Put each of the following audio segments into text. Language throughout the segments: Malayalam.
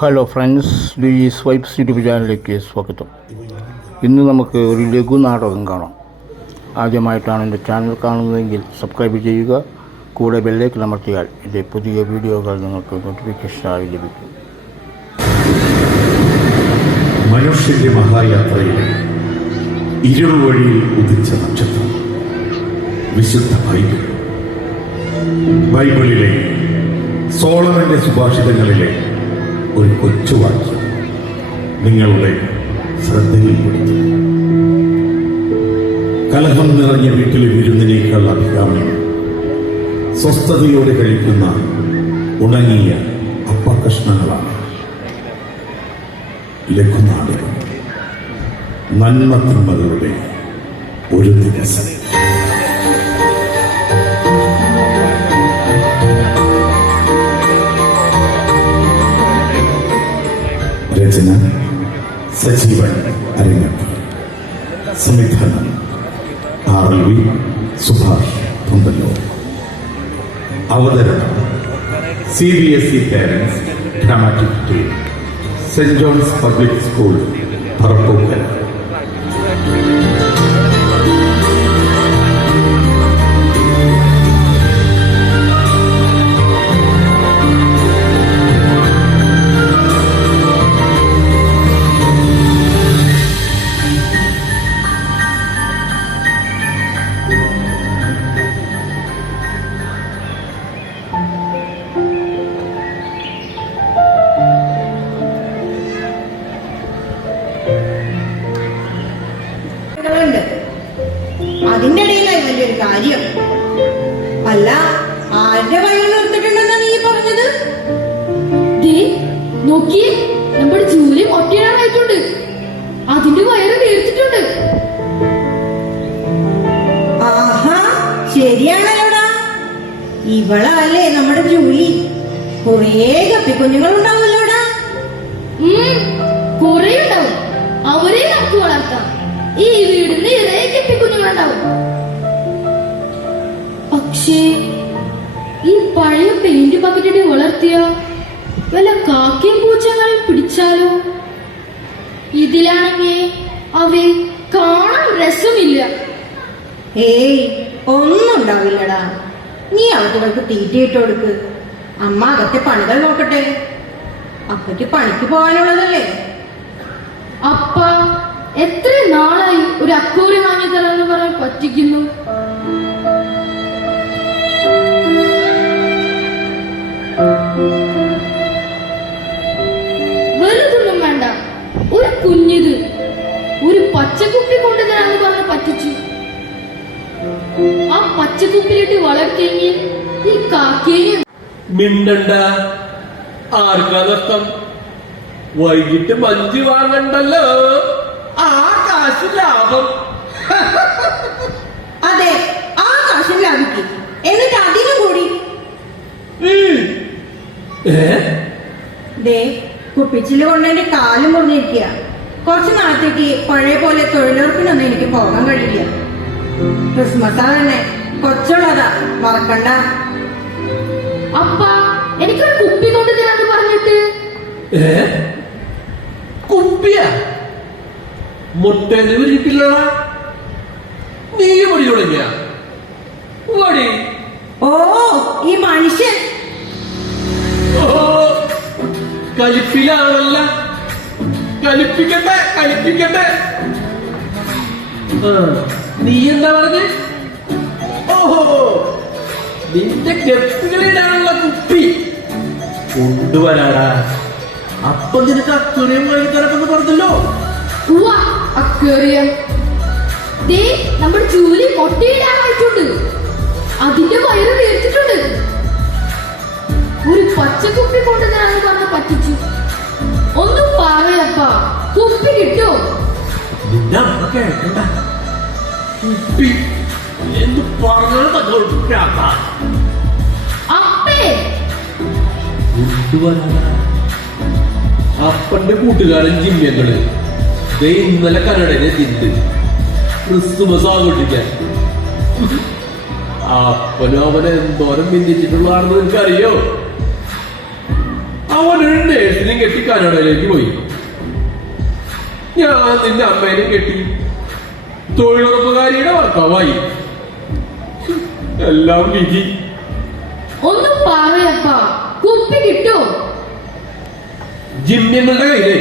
ഹലോ ഫ്രണ്ട്സ്, ദി സ്വൈപ്സ് യൂട്യൂബ് ചാനലിലേക്ക് സ്വാഗതം. ഇന്ന് നമുക്ക് ഒരു ലഘു നാടകം കാണാം. ആദ്യമായിട്ടാണ് എൻ്റെ ചാനൽ കാണുന്നതെങ്കിൽ സബ്സ്ക്രൈബ് ചെയ്യുക. കൂടെ ബെല്ലേക്ക് അമർത്തിയാൽ എൻ്റെ പുതിയ വീഡിയോകൾ നിങ്ങൾക്ക് നോട്ടിഫിക്കേഷനായി ലഭിക്കും. മനുഷ്യന്റെ മഹായാത്രയിൽ ഇരുൾവഴിയിൽ ഉദിച്ച നക്ഷത്രം വിശുദ്ധ ബൈബിൾ. ബൈബിളിലെ സോളമന്റെ സുഭാഷിതങ്ങളിലെ ഒരു കൊച്ചുവാക്യം നിങ്ങളുടെ ശ്രദ്ധയിൽപ്പെടുത്തും. കലഹം നിറഞ്ഞ വീട്ടിലെ വിരുന്നിനേക്കാൾ അഭികാമ്യം സ്വസ്ഥതയോടെ കഴിക്കുന്ന ഉണങ്ങിയ അപ്പക്കഷ്ണങ്ങളാണ്. ലഘുനാടകം, നന്മത്തിന്മകളുടെ ഒരു ദിവസം. രചന സജീവൻ അരങ്ങത്ത്. സംവിധാനം RLV സുഭാഷ് പൊന്തല്ലൂർ. അവതരണം CBSE parents dramatic team, saint John's public school, Parappukkara. അതിന്റെ ഇടയിലായി വലിയൊരു കാര്യം. അല്ല, ആരുടെ വയറ് നിർത്തിട്ടുണ്ടെന്നാ നീ പറഞ്ഞത്? നോക്കിയേ, നമ്മുടെ ജൂലി ഒറ്റയാളായിട്ടുണ്ട്. അതിന്റെ വയറ് വീർത്തിട്ടുണ്ട്. ആഹാ, ശരിയാണല്ലോടാ. ഇവളല്ലേ നമ്മുടെ ജൂലി. കുറേ കപ്പിക്കുഞ്ഞുങ്ങൾ ഉണ്ടാവുമല്ലോടാ. കൊറേ ഉണ്ടാവും. അവരെ നമുക്ക് വളർത്താം. ഈ വീടിന് നിറയെ കെട്ടിക്കുഞ്ഞുങ്ങളുണ്ടാവും. പക്ഷേ ഈ പഴയ പെയിന്റ് ബക്കറ്റിനെ വളർത്തിയ വല്ല കാക്കയും പൂച്ചങ്ങളും പിടിച്ചാലോ? ഇതിലാണെങ്കിൽ അവയെ കാണാൻ രസമില്ല. ഏയ്, ഒന്നും ഉണ്ടാവില്ലടാ. നീ അവർക്ക് തീറ്റയിട്ട് കൊടുക്ക്. അമ്മ അകത്തെ പണികൾ നോക്കട്ടെ. അപ്പയ്ക്ക് പണിക്ക് പോകാനുള്ളതല്ലേ. അപ്പ എത്ര നാളായി ഒരു അക്കൂറി വാങ്ങി തരാന്ന് പറയാൻ പറ്റിക്കുന്നു. വലുതൊന്നും വേണ്ട, ഒരു കുഞ്ഞിത്. ഒരു പച്ചക്കുപ്പി കൊണ്ടുതരാന്ന് പറഞ്ഞ് പറ്റിച്ചു. ആ പച്ചക്കുപ്പിലിട്ട് വളർത്തിയെങ്കിൽ ഈ കാക്കയും മിണ്ടണ്ട. ആർക്കാ നഷ്ടം? വൈകിട്ട് മഞ്ച് വാങ്ങണ്ടല്ലോ, ആ കാശ് ലാഭം. അതെ, ആ കാശും ലാഭിക്കും. എന്നിട്ട് അതിനും കൂടി കുപ്പിച്ചില് കൊണ്ട് എന്റെ കാലും മുറിഞ്ഞിരിക്കുക. കുറച്ചു നാളത്തേക്ക് പഴയ പോലെ തൊഴിലുറപ്പിനൊന്നും എനിക്ക് പോകാൻ കഴിയില്ല. ക്രിസ്മസാ തന്നെ, കൊച്ചുള്ളതാ, മറക്കണ്ട. അപ്പ എനിക്കൊരു കുപ്പി കൊണ്ടുതരാന്ന് പറഞ്ഞിട്ട്. കുപ്പിയ മുട്ടേന്ന് വിരിപ്പില്ലടാ. നീ പടി തുടങ്ങിയ വടി. ഓ, ഈ മനുഷ്യൻ കലിപ്പിലാണല്ല. കളിപ്പിക്കട്ടെ. നീ എന്താ പറഞ്ഞ്? ഓഹോ, നിന്റെ ഗപ്പികളിടാനുള്ള കുപ്പി കൊണ്ടുവരാടാ. അപ്പൊ നിനക്ക് അക്വേറിയം വാങ്ങിത്തരപ്പെന്ന് പറഞ്ഞല്ലോ. അക്വേറിയം നമ്മുടെ ജൂലി മുട്ടയിടാനായിട്ടുണ്ട്. അതിന്റെ വയറ് വീർത്തിട്ടുണ്ട്. ഒരു പച്ചക്കുപ്പി കൊണ്ടുതരാന്ന് പറഞ്ഞ് പറ്റിച്ചു. ഒന്നും പറയപ്പ, കുപ്പി കിട്ടോ? നിന്റെ അമ്മ കേൾക്കണ്ട. കുപ്പി എന്ന് പറഞ്ഞാൽ അപ്പേ കൊണ്ടുവരാടാ. അപ്പന്റെ കൂട്ടുകാരൻ ജിമ്മിയങ്ങള് ഇന്നലെ കന്നഡയിലെ തിണ്ട് ക്രിസ്തുമസ് ആഘോഷിക്കാൻ. അപ്പനും അവനെ എന്തോരം ബന്ധിച്ചിട്ടുള്ളതാണെന്ന് നിനക്കറിയോ? അവനൊരു നേഴ്സിനെയും കെട്ടി കനഡയിലേക്ക് പോയി. ഞാൻ നിന്റെ അമ്മേനെയും കെട്ടി തൊഴിലുറപ്പുകാരിയുടെ ഭർത്താവായി. എല്ലാം വിധി. ഒന്ന് പറയപ്പ, കുപ്പി കിട്ടോ? ജിമ്മിങ്ങളുടെ കയ്യിലേ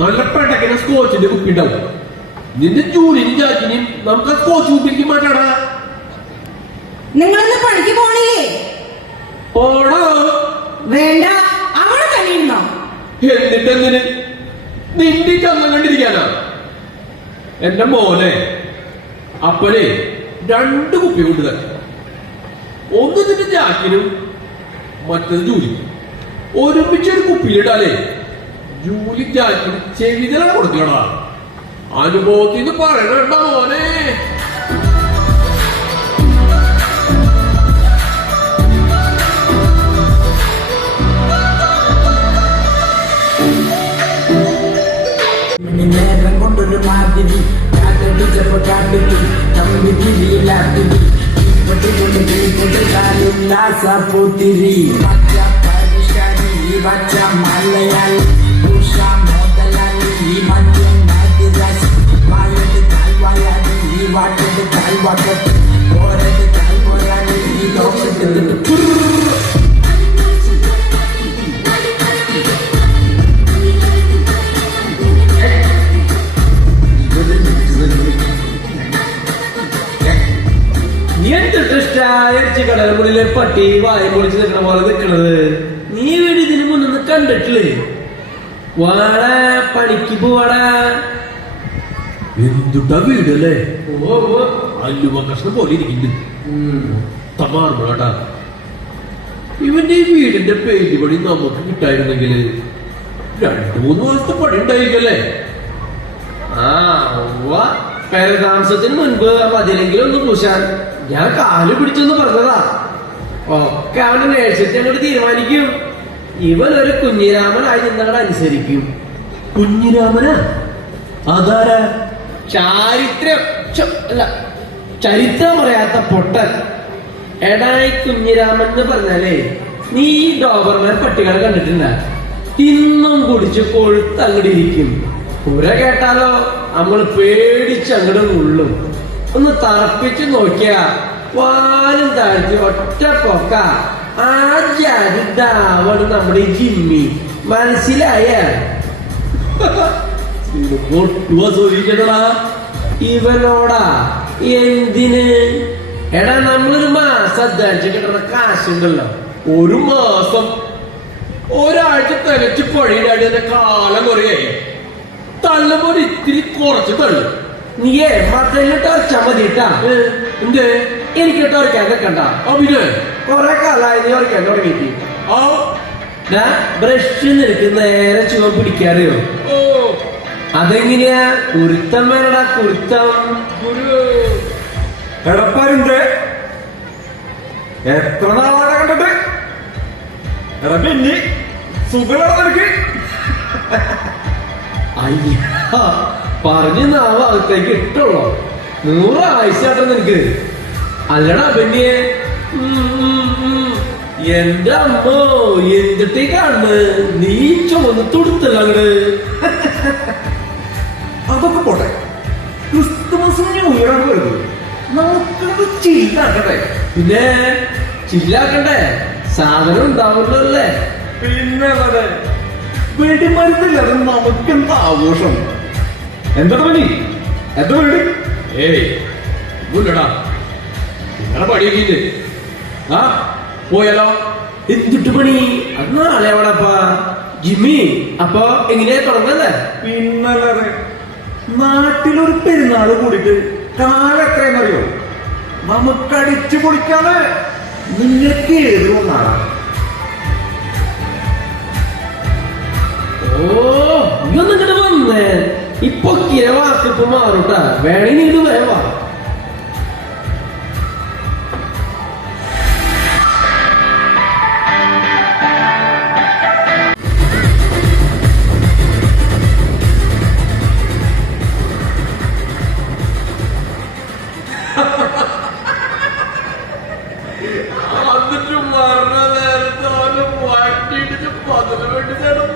നല്ല പെട്ടക്കിന് സ്കോച്ചിന്റെ കുപ്പി ഉണ്ടാവും. നിന്റെ ജൂലിനും ജാക്കിനെയും നമുക്ക് ആ സ്കോച്ച് കുപ്പിക്ക് മാറ്റാടാ. നിങ്ങളിന്ന് പണിക്ക് പോണില്ലേ? ഓടാ. വേണ്ട, അവിടെ തന്നെ ഇരുന്നോ. എന്നിട്ടെന്തിന്? നിന്റെ ചന്തം കണ്ടിരിക്കാനാ? എന്റെ മോനെ അപ്പനെ 2 കുപ്പി കൊണ്ട് തരാം. ഒന്ന് നിന്റെ ജാക്കിനും മറ്റത് ജൂലിക്കും. ഒരുമിച്ചൊരു കുപ്പിയിലിട്ടാലേ ജൂലി ജാക്കിന് ചെവിതല കൊടുക്കണ. അനുഭവത്തിൽ നിന്ന് പറയണ മോനെ. നേരം കൊണ്ടൊരു മാതിരി കാറ്റടിച്ചപ്പോ കാട്ടിൽ തമ്പി തിരിയില്ലാത്തിരി ഉല്ലാസപ്പൂത്തിരി വച്ച പരിഷ്കാരി വച്ച മലയാളി ഉഷ മുതലാളി മദ്യം വായത് കാൽവായാലി വാട്ടത് കാൽവാട്ടത്ത് ഓരത് കാൽപോയാലി ലോകത്തിൽ കടലുള്ളിലെ പട്ടി വായ പൊളിച്ച് നിൽക്കണ പോലെ നിൽക്കണത് നീ വീട് ഇതിന് മുന്നൊന്ന് കണ്ടിട്ടില്ലേ? വാടാ, പണിക്ക് പോവാടാ. എന്തുട്ടാ വീടല്ലേ? അല്ലുവ കഷ്ണം പോലെ ഇരിക്കുന്നുണ്ട്. തമാർമടാ. ഇവന്റെ ഈ വീടിന്റെ പെയിന്റ് പണി നമുക്ക് കിട്ടായിരുന്നെങ്കിൽ 2-3 മാസത്തെ പണി ഉണ്ടായിരിക്കല്ലേ? താമസത്തിന് മുൻപ് മതിലെങ്കിലും ഒന്ന് പൂശാൻ ഞാൻ കാല് പിടിച്ചെന്ന് പറഞ്ഞതാ. ഒക്കെ അവന്റെ നേഴ്സറി അങ്ങോട്ട് തീരുമാനിക്കും. ഇവൻ ഒരു കുഞ്ഞിരാമനായി നിന്നങ്ങടെ അനുസരിക്കും. കുഞ്ഞിരാമനാ? അതാരാ? ചരിത്രം പറയാത്ത പൊട്ടൻ. എടായി കുഞ്ഞിരാമൻ എന്ന് പറഞ്ഞാലേ നീ ഡോബർമാൻ പട്ടികളെ കണ്ടിട്ടുണ്ട? തിന്നും കുടിച്ച് കൊഴുത്തങ്ങടിരിക്കും. പുര കേട്ടാലോ നമ്മള് പേടിച്ചങ്ങട് ഉള്ളും. ഒന്ന് തറപ്പിച്ച് നോക്കിയാ വാലും താഴ്ത്തി ഒറ്റ പൊക്ക. ആ ജാതിദാവാണ് നമ്മുടെ ഈ ജിമ്മി. മനസ്സിലായ? ഇവനോടാ എന്തിന്? എടാ, നമ്മളൊരു മാസം അധ്വാനിച്ച് കിട്ടുന്ന കാശുണ്ടല്ലോ. ഒരു മാസം ഒരാഴ്ച തികച്ച് പഴിയിലാടി എന്റെ കാലം കുറയായി. തള്ളുമ്പോൾ ഇത്തിരി കുറച്ച് തള്ളു. നീയേ മറ്റന്നിട്ട് ഒരച്ചാ മതിട്ടാ. എന്തേ? എനിക്കിട്ട് ഉറക്കാൻ നിൽക്കണ്ട. പിന്നെ കൊറേ കാലമായി നീ ഉറക്കാൻ തുടങ്ങിയിട്ട്. ആ ബ്രഷ് നിനക്ക് നേരെ ചുവ പിടിക്കാറിയോ? ഓ, അതെങ്ങനെയാ? കുരുത്തം വേണടാ, കുരുത്തം. എടപ്പാരിന്റെ എത്ര നാളാണ് കണ്ടിട്ട്? എടാ പിന്നെ സുഖമാണ് നിനക്ക്? അയ്യ, പറഞ്ഞു നാവ് അകത്തേക്ക് ഇട്ടുള്ളോ? 100 ആഴ്ചയാട്ടോ നിനക്ക്. അല്ലടാ പിന്നെ എന്റെ അമ്മോ, എന്തിട്ടേ കാണുന്നത്? നീ ചുമന്ന് തുടുത്തല്ല അങ്ങട്. അതൊക്കെ പോട്ടെ, ക്രിസ്തുമസ് ന്യൂ ഇയർ ആണ് വരുന്നത്. നമുക്കത് ചില്ലാക്കട്ടെ. പിന്നെ ചില്ലാക്കണ്ടേ? സാധനം ഉണ്ടാവുമല്ലോ അല്ലേ? പിന്നെ അതെ, വെടിമരുന്നില്ലാതെ നമുക്കെന്താ ആഘോഷം? എന്താ പണി? എന്താ വീട്? ഏയ് ഒന്നുമില്ലടാ. നിങ്ങളെ പണിയൊക്കെ ആ പോയാലോ? എന്തിട്ട് പണി? അത് നാളെ എവിടെപ്പാ? ജിമ്മി, അപ്പൊ എങ്ങനെയാ തുടങ്ങല്ലേ? പിന്നല്ലാതെ നാട്ടിലൊരു പെരുന്നാള് കൂടിയിട്ട് കാലം എത്രയെന്നറിയോ? നമുക്കടിച്ചു പൊളിക്കാതെ. നിങ്ങൾക്ക് ഏത് ഒന്നാണ്? ഓ, ഇതൊന്നും ഇങ്ങോട്ട് വന്നേ. ഇപ്പൊ കിരവാക്കിപ്പ് മാറൂട്ടാ. വേണമെങ്കിൽ ഇത് വേവാ. എന്നിട്ട് മരണ നേരത്തെ അവനെ വാട്ടിയിട്ട് അതിനു വേണ്ടി ചേട്ടൻ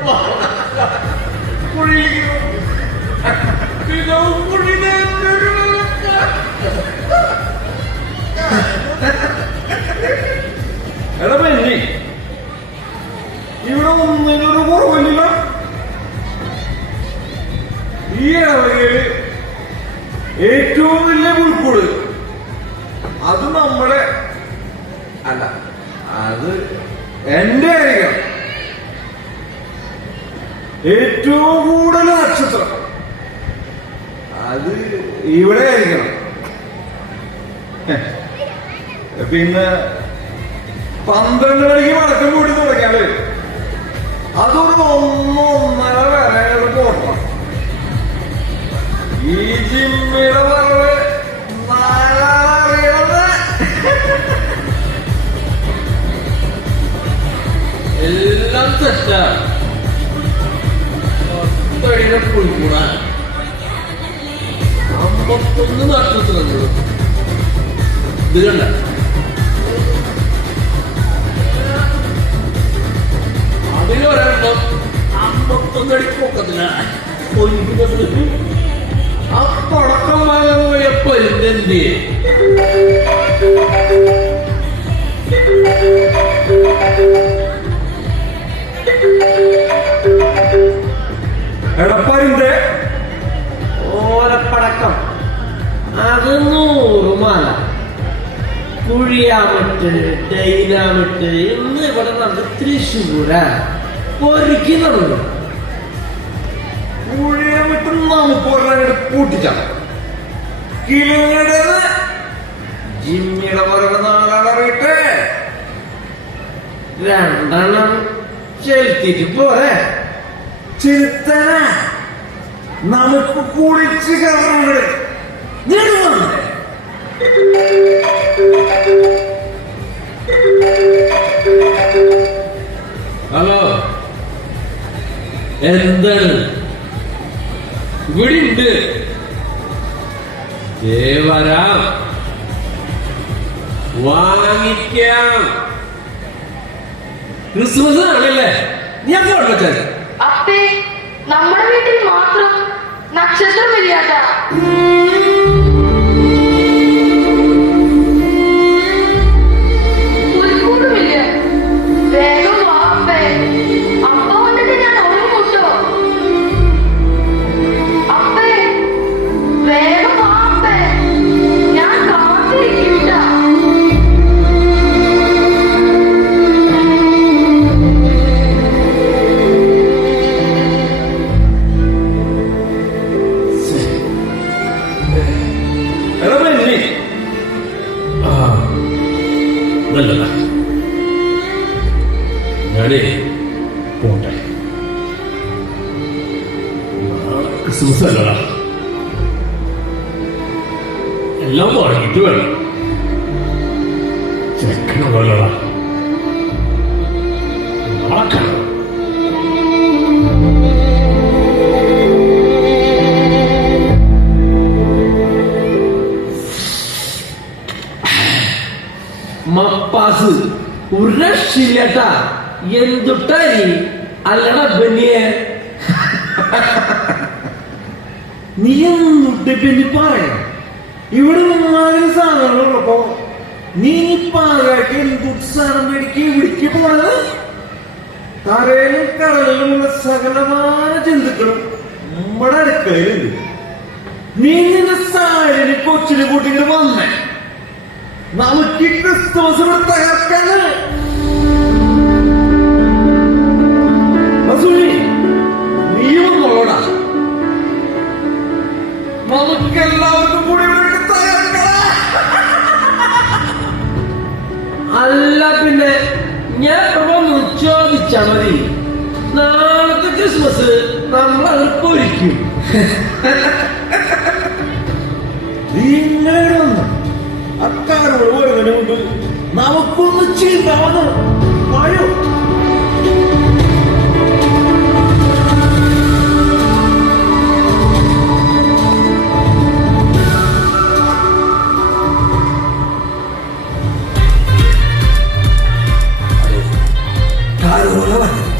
കുഴിയിലേക്ക് എടാ പെണ്ണി, ഇവിടെ ഒന്നിനൊരു കുറവില്ല. ഈ ഇടവകയില് ഏറ്റവും വലിയ പുൽക്കൂട് അത് നമ്മുടെ അല്ല, അത് എന്റെ ആയിരിക്കണം. ഏറ്റവും കൂടുതൽ നക്ഷത്രം അത് ഇവിടെ ആയിരിക്കണം. പിന്നെ 12 മണിക്ക് വടക്കം കൂടി തുടങ്ങിയാല് അതൊരു 1-1.5 വരെ പോകണം. ഈ ജിമ്മിയുടെ പറവ് നാളറിയാതെ എല്ലാം തെറ്റാ. പുൽക്കൂടാ 51 നക്ഷത്രങ്ങളും ഇത് കണ്ട. അതിലൊരെണ്ണം 51 അടി പൊക്കത്തില്ല. ആ തുടക്കം വാങ്ങാൻ പോയപ്പോ എന്തെന്ത് എടപ്പാരിന്റെ ഓലപ്പടക്കം അത് 100 മാല. കുഴിയാമട്ട് ഡൈനാമിട്ട് ഇന്ന് ഇവിടെ നമുക്ക് തൃശ്ശൂര ഒരുക്കി നടന്നു. കുഴിയാമട്ട് നമുക്ക് ഒരെണ്ണം കൂട്ടിച്ചാണ്. കിളിങ്ങടെ ജിമ്മിയുടെ പറവ് നാളറിയിട്ട് 2 ചെലുത്തിട്ട് പോരെ. ചെലുത്തന നമുക്ക് കുളിച്ച് കയറുന്നത്. ഹലോ, എന്താണ് ഇവിടെ ഉണ്ട്? വരാം, വാങ്ങിക്കാം. ക്രിസ്മസ് ആണല്ലേ? ഞാൻ ഫോൺ വെച്ചാൽ അപ്പേ നമ്മുടെ വീട്ടിൽ മാത്രം നക്ഷത്രമില്ലാത്ത പുൽക്കൂടുമില്ല. വേഗം വാ അപ്പേ. അപ്പ വന്നിട്ട് ഞാൻ ഉറങ്ങൂട്ടോ. അപ്പേ വേഗം വാ അപ്പേ, ഞാൻ കാത്തിരിക്കട്ട. ഞാനേ പോട്ടെ. നാളെ ക്രിസ്മസ് അല്ലടാ, എല്ലാം തുടങ്ങിയിട്ട് വേണം. ചെക്കനുള്ളടാ, നാളെ കാണാം. മപ്പാസ് ഒരു രക്ഷയില്ലട്ടാ. എന്തുട്ടായി അല്ലട ബനിയെ, നീ എന്തുട്ട് പിന്നെ പറയണം. ഇവിടെ 3 സാധനങ്ങളുള്ളപ്പോ നീ പാകായിട്ട് എന്തുട്ട് സാധനം മേടിക്ക് ഇവിടേക്ക് പോണത്? കരയിലും കടലിലുമുള്ള സകലമായ ജന്തുക്കളും നമ്മുടെ അടുക്കളയിലുണ്ട്. നീ നിന്റെ സാരിന് കൊച്ചിനെ കൂട്ടിട്ട് വന്നേ. നമുക്ക് ഈ ക്രിസ്തുമസ് ഇവിടെ തകർക്കാണ്. നീ വന്നോടാ, നമുക്ക് എല്ലാവർക്കും കൂടി അല്ല. പിന്നെ ഞാൻ വന്ന് ചോദിച്ചാ മതി. നാളത്തെ ക്രിസ്മസ് നമ്മളത് പൊരിക്കും. നിങ്ങളെ വന്നു അക്കാരോട് വരുന്നതിന് മുമ്പ് നമുക്കൊന്ന് ചിന്താവത് വായോ. കാരോള വന്നത്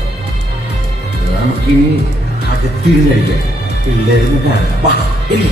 തിരിഞ്ഞടിക്കാം. പിള്ളേരൊന്നും കാണാം. വാ, എലി.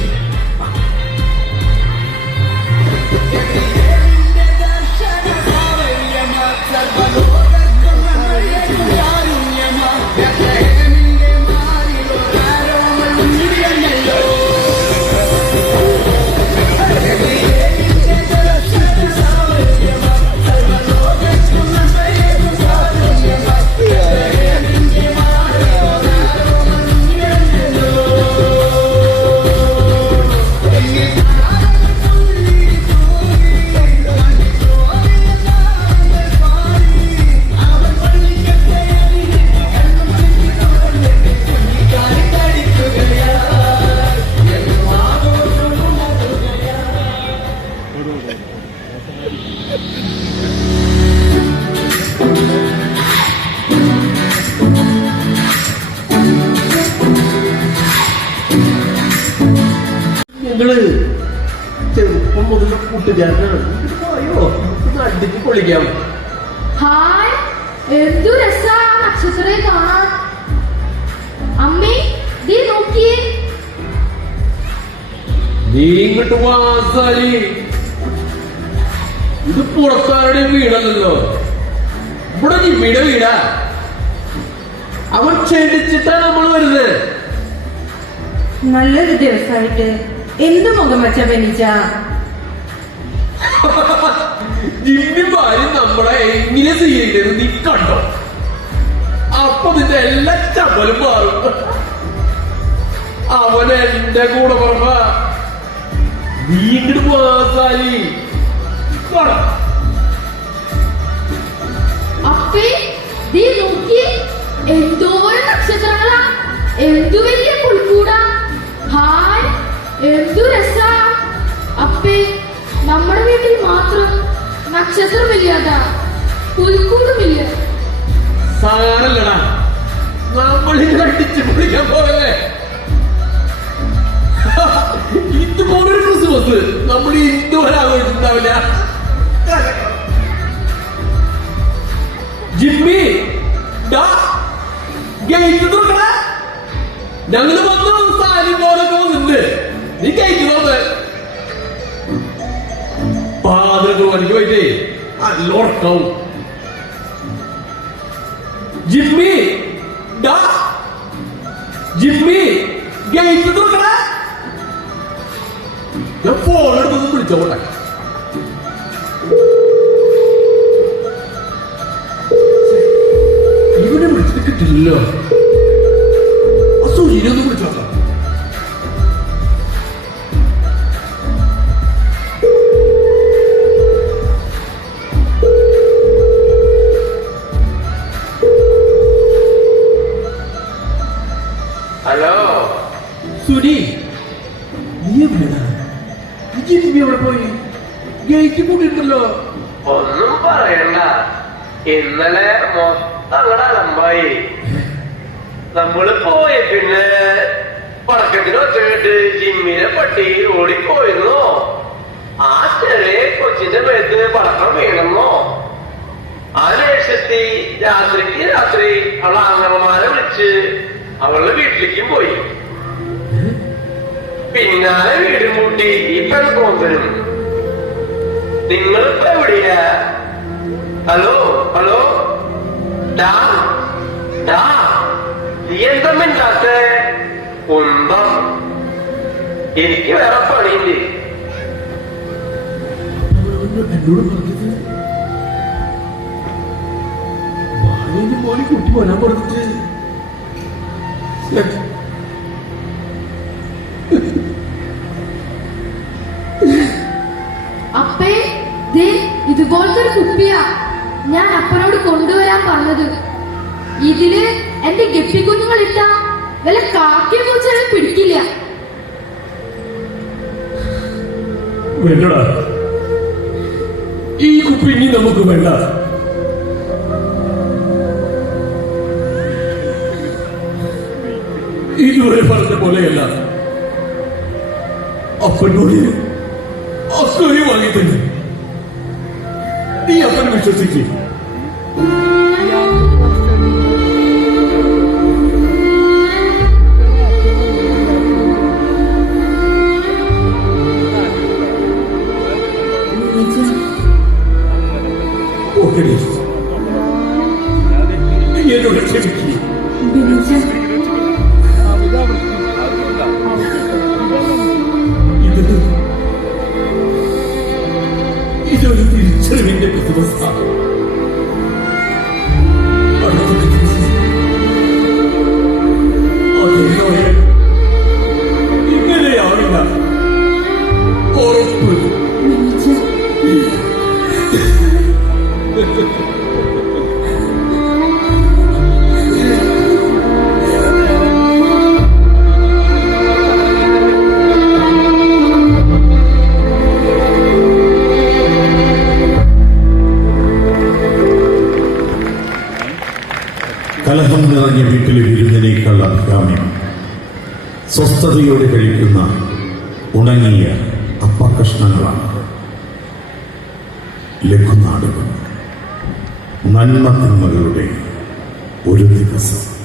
ഞങ്ങള് ചെറുപ്പം മുതൽ കൂട്ടുകാരനാണ്. അയ്യോ, ഒന്ന് അടിച്ച് പൊളിക്കാം. ഹായ്, എന്തു രസാ നക്ഷത്രയെ കാണാൻ. അമ്മേ, ദേ നോക്കിയേ. നീ ഇങ്ങോട്ട് വാസാലി. ഇത് പുറത്താരുടെ വീടല്ലല്ലോ, ഇവിടെ ജിമ്മിയുടെ വീടാ. അവൻ ക്ഷണിച്ചിട്ടാണ് നമ്മൾ വരുന്നത്. നല്ലൊരു ദിവസമായിട്ട് എന്ത് മുഖം വെച്ച ബെനിച്ച. ജിമ്മി ഭാര്യ നമ്മളെ എങ്ങനെ സ്വീകരിക്കുന്നത് നീ കണ്ടോ? അപ്പൊ നിന്റെ എല്ലാ ചമ്മലും മാറും. അവൻ എന്റെ കൂടെ പറഞ്ഞ നീ ഇങ്ങോട്ട് വാസാലി. അപ്പേ, ദേ നോക്കിയേ. എന്തോരം നക്ഷത്രങ്ങളാ, എന്തു വലിയ പുൽക്കൂടാ. ഹായ്, എന്തു രസാ. അപ്പേ, നമ്മുടെ വീട്ടിൽ മാത്രം നക്ഷത്രമില്ലാതാ, പുൽക്കൂടുമില്ല. സാരല്ലടാ, നമ്മളിത് അടിച്ച് പൊളിക്കാൻ പോകല്ലേ. ഇതുപോലൊരു ക്രിസ്മസ് നമ്മൾ ഇതുവരെ ആഘോഷിച്ചിട്ടുണ്ടാവില്ല. Jimmy, gate തുറക്കണ. ഞങ്ങള് വന്നു സാരി പോലൊക്കെ വന്നിട്ടുണ്ട്. നീ ഗേറ്റ് നോക്ക്. പാതിര കുർബാനയ്ക്ക് പോയിട്ടേ നല്ല ഉറക്കാവും. ജിമ്മി, ജിമ്മി, ഗേറ്റ് തുറക്കണ. ഞാൻ ഫോൺ എടുത്തൊന്ന് വിളിച്ചോട്ടെ. ഇവനെ വിളിച്ചിട്ട് കിട്ടില്ലല്ലോ. ആ സൂര്യനെ ഒന്ന് വിളിച്ചോട്ടെ. ഹലോ സുനി, നീ എവിടെയാണ്? ജിമ്മി എവിടെ പോയി? ഗേറ്റ് കൂട്ടിയിട്ടുണ്ടല്ലോ. ഒന്നും പറയണ്ട, ഇന്നലെ മൊത്തം അങ്ങടെ അലമ്പായി. നമ്മള് പോയ പിന്നെ പടക്കത്തിന് ഒച്ച കേട്ട് ജിമ്മിനെ പട്ടി ഓടിപ്പോയിരുന്നോ. ആ ചെറിയ കൊച്ചിന്റെ മേത്ത് പടക്കം വീണെന്നോ. ആ ദേശത്തി രാത്രിക്ക് രാത്രി അവളെ ആങ്ങളമാരെ വിളിച്ച് അവളുടെ വീട്ടിലേക്കും പോയി. പിന്നാലെ വീടും കൂട്ടി ഈ പെൺകോമ്പരും. നിങ്ങളിപ്പോ എവിടെയാ? ഹലോ ഹലോ, ഡാ ഡാ, നീ എന്താ മിണ്ടാത്തെ? കുന്തം, എനിക്ക് വേറെ പണിയില്ലേ. എന്നോട് പറഞ്ഞത് ഭാര്യന്റെ മോനെ കുട്ടി വരാൻ പറഞ്ഞിട്ട് അപ്പേ, ദേ ഇതുപോലത്തെ ഒരു കുപ്പിയാ ഞാൻ അപ്പനോട് കൊണ്ടുവരാൻ പറഞ്ഞത്. ഇതില് എന്റെ ഗപ്പിക്കുഞ്ഞുങ്ങൾ ഇട്ടാ വല്ല കാക്കിയെ കുറിച്ചാലും പിടിക്കില്ല. വേണ്ടടാ, ഈ കുപ്പി ഇനി നമുക്ക് വേണ്ട. ഇതുവരെ പറഞ്ഞ പോലെയല്ല. അപ്പനോട് അക്കറി വാങ്ങി തന്നെ നീ അപ്പൻ വിശ്വസിക്കും. പൊറുക്കടി, എന്നോട് ക്ഷമിക്കുക. ഇതൊരു തിരിച്ചറിവിന്റെ ദിവസമാണ്. ഇങ്ങനെയാവില്ല, ഉറപ്പ്. കലഹം നിറഞ്ഞ വീട്ടിലെ വിരുന്നിനേക്കാൾ അഭികാമ്യം സ്വസ്ഥതയോടെ കഴിക്കുന്ന ഉണങ്ങിയ അപ്പക്കഷ്ണങ്ങളാണ്. ലഘുനാടുകൾ, നന്മ തിന്മകളുടെ ഒരു ദിവസം.